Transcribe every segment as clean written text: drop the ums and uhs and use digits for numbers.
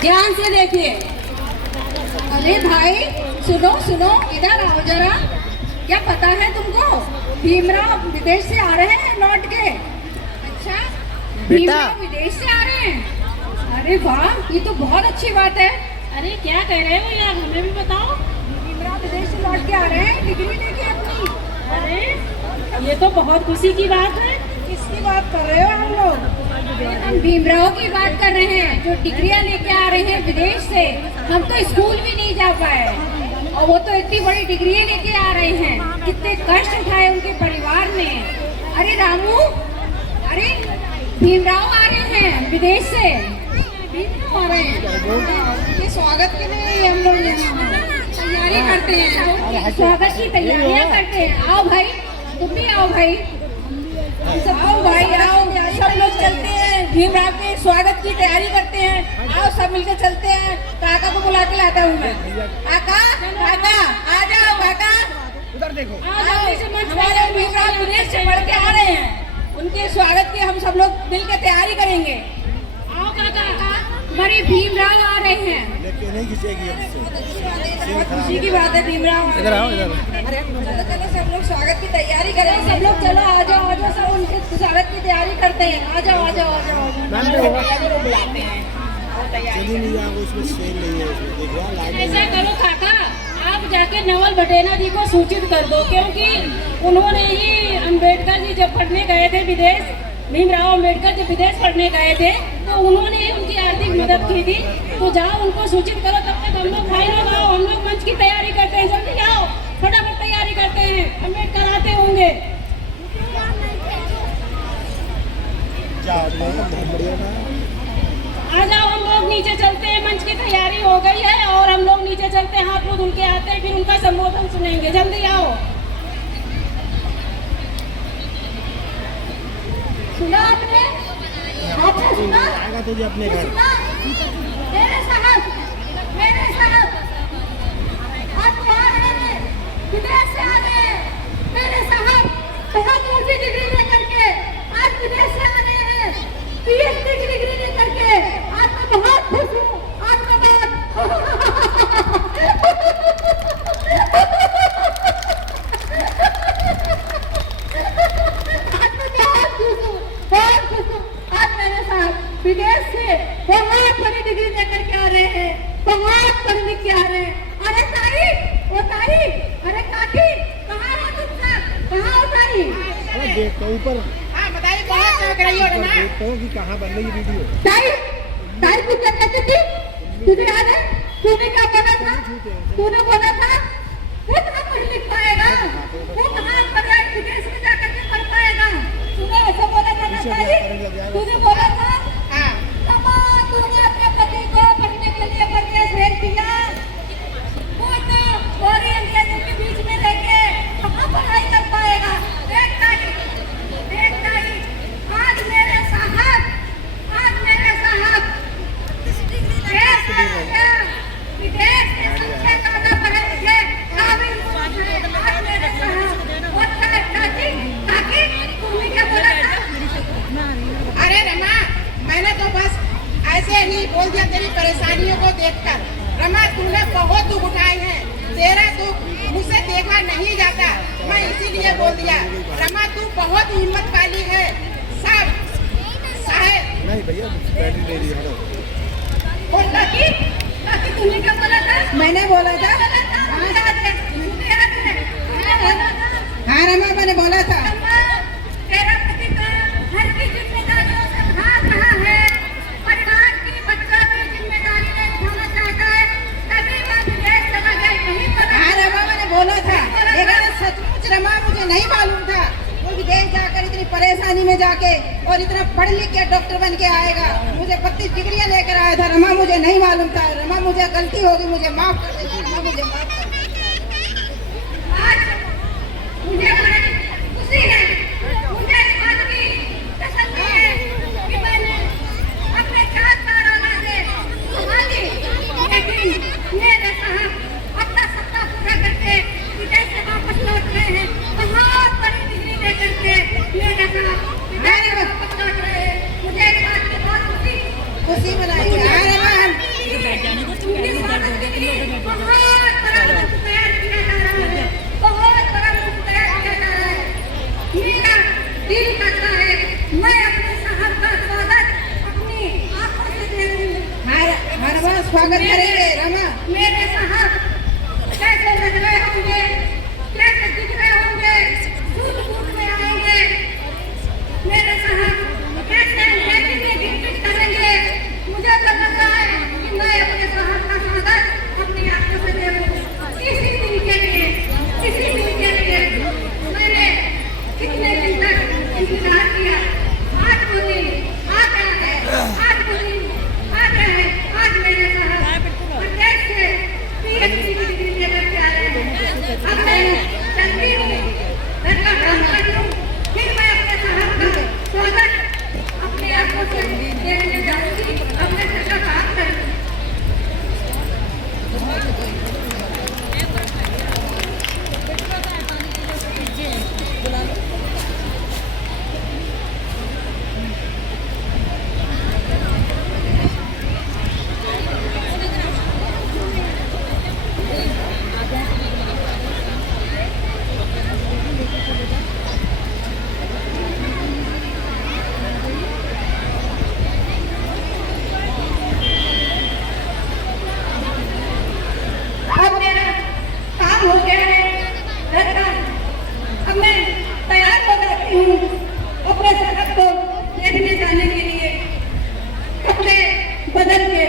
ध्यान से देखिए। अरे भाई सुनो सुनो, इधर आओ जरा। क्या पता है तुमको भीमराव विदेश से आ रहे हैं लौट के? अच्छा, भीमराव विदेश से आ रहे हैं? अरे वाह, ये तो बहुत अच्छी बात है। अरे क्या कह रहे हो यार, हमें भी बताओ। भीमराव विदेश से लौट के आ रहे हैं डिग्री लेके अपनी। अरे ये तो बहुत खुशी की बात है। किसकी बात कर रहे हो हम लोग? हम भीमराव की बात कर रहे हैं जो डिग्रियां लेके आ रहे हैं विदेश से। हम तो स्कूल भी नहीं जा पाए और वो तो इतनी बड़ी डिग्रियां लेके आ रहे हैं। कितने कष्ट उठाए उनके परिवार ने। अरे रामू, अरे भीमराव आ रहे हैं विदेश से। भीमराव आ रहे हैं, ये स्वागत के लिए हम लोग तैयारी करते हैं, स्वागत की तैयारियां करते हैं। आओ भाई, तुम भी आओ भाई, सब भाई आओ, सब लोग चलते हैं भीमराव के स्वागत की तैयारी करते हैं। आओ सब मिलकर चलते हैं। काका को बुला के लाता हूँ मैं। काका काका आ जाओ, काका उधर देखो। हमारे भीमराव विदेश से बढ़ के आ रहे हैं, उनके स्वागत की हम सब लोग मिलकर तैयारी करेंगे। आओ काका, हमारे भीमराव आ रहे हैं। लेके नहीं खींचेगी बहुत खुशी की बात है भीमराव। इधर आओ, इधर। अरे चलो सब लोग स्वागत की तैयारी करें। सब लोग चलो आ जाओ, आ जाओ, सब उनके स्वागत की तैयारी करते हैं। आ जाओ आ जाओ आ जाओ, बुलाते हैं। उसमें सेल नहीं है, उसमें देखो ऐसा करो काका, आप जाके नवल भटेना जी को सूचित कर दो, क्योंकि उन्होंने ही अम्बेडकर जी जब पढ़ने गए थे विदेश, भीमराव अम्बेडकर जब विदेश पढ़ने गए थे तो उन्होंने ही उनकी आर्थिक मदद की थी। तो जाओ उनको सूचित करो। तब तक हम लोग भाई लोग आओ, हम लोग मंच की तैयारी करते हैं। जल्दी आओ, फटाफट तैयारी करते हैं, अम्बेडकर आते होंगे। आ जाओ, हम लोग नीचे चलते हैं, मंच की तैयारी हो गई है और हम लोग नीचे चलते हैं, हाथ मुंह धुल के आते हैं, फिर उनका संबोधन सुनेंगे। जल्दी आओ। सुना आपने? आपने सुना? आएगा तुझे अपने घर। मेरे साहब आज तो आ रहे हैं, विदेश से आ रहे हैं। मेरे साहब बहुत ऊंची डिग्री लेकर के आज विदेश से आ रहे हैं, पीएचडी की डिग्री लेकर के। आज मैं बहुत खुश हूँ। आज मैं बहुत खुश हूँ। आज मेरे साहब विदेश से बहुत बड़ी डिग्री लेकर के आ रहे हैं, बहुत पढ़ लिख के आ रहे हैं। अरे ताई, ओ ताई, अरे काकी, कहाँ हो तुम सब? कहाँ हो ताई? अरे देखो ऊपर। हाँ बताइए, कहाँ चमक रही हो ना? देखो कि कहाँ बन रही है वीडियो। ताई, ताई तू क्या कहती थी? तुझे याद है? तूने क्या बोला था? तूने बोला था वो कहाँ पढ़ लिख पाएगा, वो कहाँ विदेश में जाकर के पढ़ पाएगा। तूने ऐसा बोला था ना ताई? तूने बोला था? हाँ। तूने अपने पति को पढ़ने के लिए परदेश भेज दिया। वो तो और अंग्रेजों के बीच में रह के कहाँ पढ़ाई कर पाएगा। देख ताई, आज मेरे साहब विदेश के सबसे ज्यादा पढ़े लिखे काबिल आज मेरे साहब। और काकी, तुमने क्या बोला था? अरे रमा, मैंने तो बस ऐसे ही बोल दिया तेरी परेशानियों को देखकर। रमा, तूने बहुत दुख उठाए हैं, तेरा दुख मुझसे देखा नहीं जाता, मैं इसीलिए बोल दिया। रमा, तू बहुत हिम्मत वाली है। सब साहेब नहीं भैया, बैटरी ले रही है। और काकी, तुमने क्या बोला था? मैंने बोला था। हाँ रमा, मैंने बोला था। तेरा पति तो घर की जिम्मेदारियों से भाग रहा है, परिवार की बच्चों की जिम्मेदारी नहीं उठाना चाहता है, तभी वह विदेश चला गया। नहीं पता? हाँ रमा, मैंने बोला था, लेकिन सचमुच रमा मुझे नहीं मालूम था वो विदेश जाकर इतनी परेशानी में जाके और इतना पढ़ लिख के डॉक्टर बन के आएगा। मुझे 32 डिग्रियां लेकर आया था। रमा, मुझे नहीं मालूम था। रमा, मुझे गलती होगी, मुझे माफ कर दे। रमा, मुझे माफ कर दे। आज मुझे बड़ी खुशी है, मुझे इस बात की तसल्ली है कि मैंने अपने 4 सालाना से भागी, लेकिन मेरे साहब अपना सपना पूरा करके विदेश से वापस लौट रहे हैं। बहुत बड़ी डिग्री लेकर के मेरे साहब विदेश से वापस लौट रहे हैं। मुझे इस बात की बहुत खुशी खुशी मनाएंगे। हाँ रमा, रमा स्वागत करेंगे रमा। मेरे साहब कैसे लग रहे होंगे, कैसे दिख रहे होंगे, सूट बूट में आएंगे। मेरे साहब कैसे बैटिंग में विकेट करेंगे। मुझे तो लग रहा है कि मैं अपने साहब का स्वागत अपनी आंखों से देखूं। इसी दिन के लिए मैंने कितने दिन तक इंतजार किया। आज वो दिन आ गया है, आज वो दिन आ गया है। आज मेरे साहब प्रदेश से PhD की डिग्री लेकर के आ रहे हैं। अब मैं चलती हूँ, घर का काम करती हूँ, फिर मैं अपने साहब का स्वागत अपनी आंखों से देखने जाऊंगी, अपने घर का काम करूंगी। अब मेरा काम हो गया है घर का। अब मैं तैयार हो जाती हूँ अपने साहब को देखने जाने के लिए, कपड़े बदल के।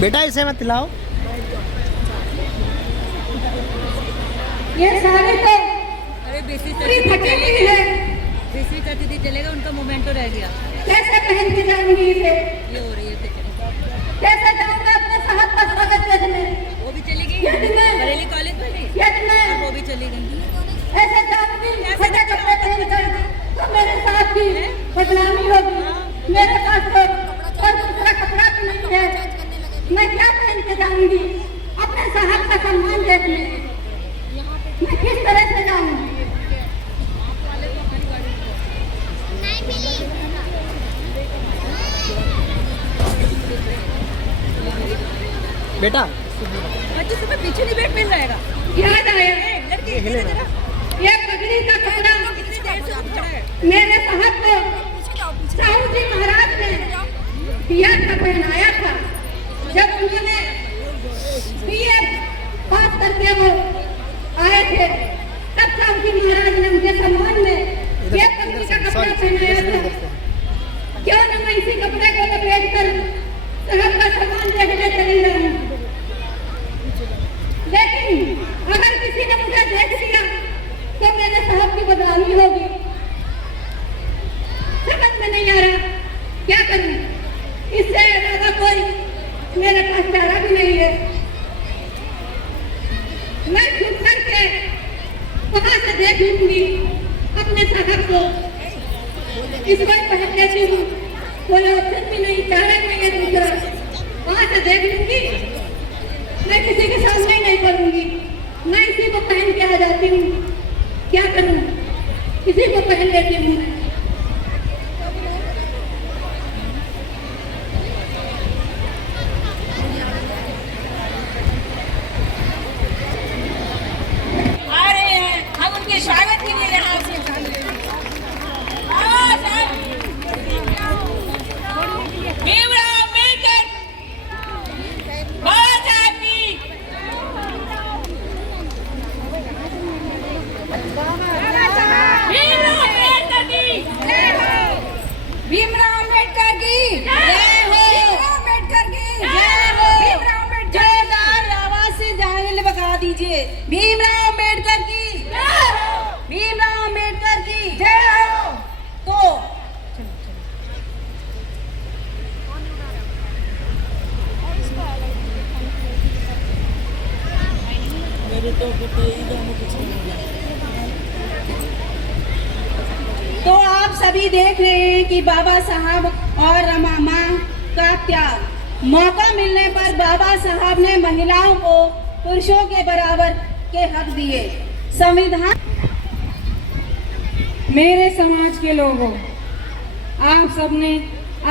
बेटा इसे मत लाओ। ये साड़ी तो अरे बेसी पूरी फटी हुई है, बेसी दीदी चलेगा, उनका मोमेंटो रह गया। कैसे पहन के जाऊंगी इसे? ये हो रही है कैसे जाऊंगा अपने साहब का स्वागत करने? वो भी चली गई यदि मैं- बरेली कॉलेज वाली, यदि मैं वो भी चली गई। ऐसे जाऊंगी फटे कपड़े पहन कर तो मेरे साथ भी बदनामी होगी। मेरे पास तो और दूसरा कपड़ा भी नहीं है। मैं क्या पहन के जाऊंगी अपने साहब का सम्मान देखने? मैं किस तरह से जाऊंगी? बेटा बच्चे सुबह पीछे नहीं बैठ मिल रहेगा। याद आया लड़की ये पगड़ी का कपड़ा कितनी देर से खड़ा है। मेरे साहब को साहू जी महाराज ने दिया था, पहनाया था। जब उन्होंने BA पास करके वो आए थे, तब साहू जी महाराज ने उनके सम्मान में ये पगड़ी का कपड़ा पहनाया था। क्यों न मैं इसी कपड़े को लपेट कर साहब का सम्मान देखने चली जाऊं। लेकिन अगर किसी ने मुझे देख लिया तो मेरे साहब की बदनामी होगी। समझ में नहीं आ रहा क्या करूं। इससे ज्यादा कोई मेरे पास चारा भी नहीं है। मैं छुप करके वहां से देख लूंगी अपने साहब को, इस बार पहन लेती हूँ। कोई ऑप्शन भी नहीं, चारा नहीं है दूसरा। वहां से देख लूंगी, मैं किसी के सामने ही नहीं करूंगी। मैं इसी को पहन के आ जाती हूँ। क्या करूं, इसी को पहन लेती हूँ। आ रहे हैं हम उनके स्वागत के लिए यहाँ से। भीमराव अम्बेडकर बाबा साहब की भीमराव अम्बेडकर की जय हो। भीमराव अम्बेडकर की जय हो। भीमराव अम्बेडकर जोरदार आवाज से जाने बगा दीजिए। भीमराव अम्बेडकर की जय हो। भीमराव अम्बेडकर की जय हो। तो तो आप सभी देख रहे हैं कि बाबा साहब और रमा मां का त्याग। मौका मिलने पर बाबा साहब ने महिलाओं को पुरुषों के बराबर के हक दिए। संविधान मेरे समाज के लोगों, आप सबने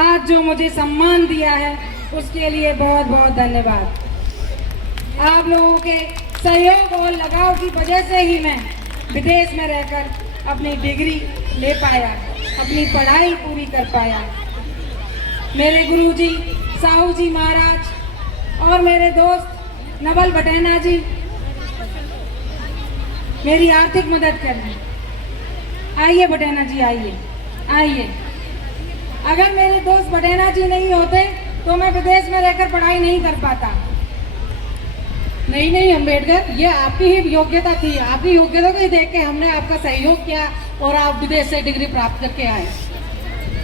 आज जो मुझे सम्मान दिया है उसके लिए बहुत बहुत धन्यवाद। आप लोगों के सहयोग और लगाव की वजह से ही मैं विदेश में रहकर अपनी डिग्री ले पाया, अपनी पढ़ाई पूरी कर पाया। मेरे गुरुजी साहू जी महाराज और मेरे दोस्त नवल बटेना जी मेरी आर्थिक मदद कर रहे हैं। आइए बटेना जी, आइए आइए। अगर मेरे दोस्त बटेना जी नहीं होते तो मैं विदेश में रहकर पढ़ाई नहीं कर पाता। नहीं अम्बेडकर, ये आपकी ही योग्यता थी, आपकी योग्यता को ही देख के हमने आपका सहयोग किया और आप विदेश से डिग्री प्राप्त करके आए।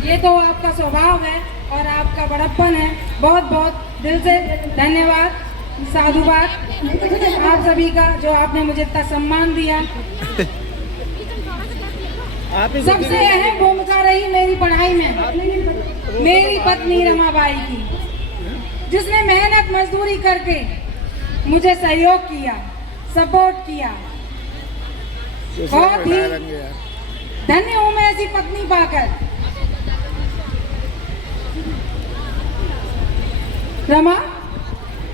ये तो आपका स्वभाव है और आपका बड़प्पन है। बहुत बहुत दिल से धन्यवाद, साधुवाद आप सभी का जो आपने मुझे इतना सम्मान दिया। सबसे अहम भूमिका रही मेरी पढ़ाई में मेरी पत्नी रमाबाई की, जिसने मेहनत मजदूरी करके मुझे सहयोग किया, सपोर्ट किया। बहुत ही धन्य हूँ मैं ऐसी पत्नी पाकर। रमा